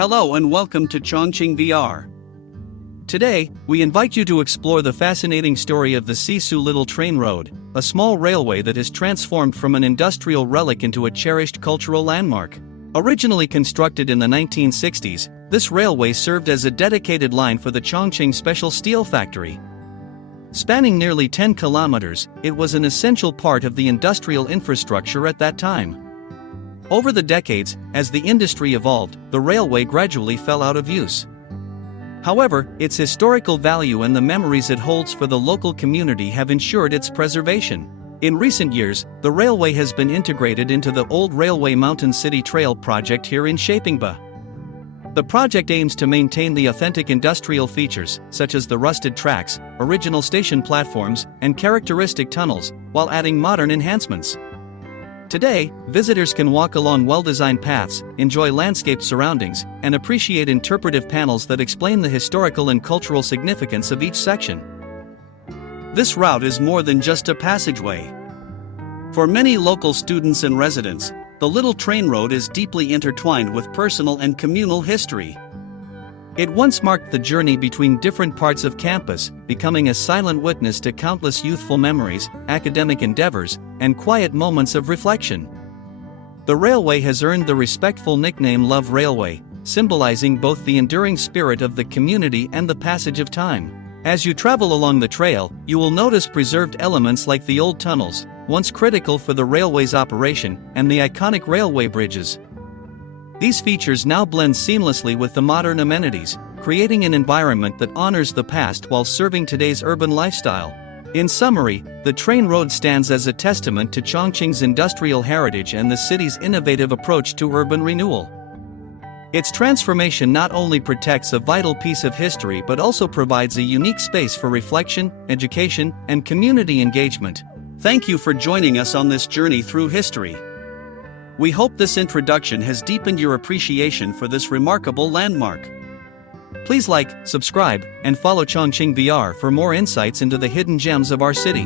Hello and welcome to Chongqing VR. Today, we invite you to explore the fascinating story of the SISU Little Train Road, a small railway that has transformed from an industrial relic into a cherished cultural landmark. Originally constructed in the 1960s, this railway served as a dedicated line for the Chongqing Special Steel Factory. Spanning nearly 10 kilometers, it was an essential part of the industrial infrastructure at that time. Over the decades, as the industry evolved, the railway gradually fell out of use. However, its historical value and the memories it holds for the local community have ensured its preservation. In recent years, the railway has been integrated into the Old Railway Mountain City Trail project here in Shatingba. The project aims to maintain the authentic industrial features, such as the rusted tracks, original station platforms, and characteristic tunnels, while adding modern enhancements. Today, visitors can walk along well-designed paths, enjoy landscaped surroundings, and appreciate interpretive panels that explain the historical and cultural significance of each section. This route is more than just a passageway. For many local students and residents, the Little Train Road is deeply intertwined with personal and communal history. It once marked the journey between different parts of campus, becoming a silent witness to countless youthful memories, academic endeavors, and quiet moments of reflection. The railway has earned the respectful nickname Love Railway, symbolizing both the enduring spirit of the community and the passage of time. As you travel along the trail, you will notice preserved elements like the old tunnels, once critical for the railway's operation, and the iconic railway bridges. These features now blend seamlessly with the modern amenities, creating an environment that honors the past while serving today's urban lifestyle. In summary, the train road stands as a testament to Chongqing's industrial heritage and the city's innovative approach to urban renewal. Its transformation not only protects a vital piece of history but also provides a unique space for reflection, education, and community engagement. Thank you for joining us on this journey through history. We hope this introduction has deepened your appreciation for this remarkable landmark. Please like, subscribe, and follow Chongqing VR for more insights into the hidden gems of our city.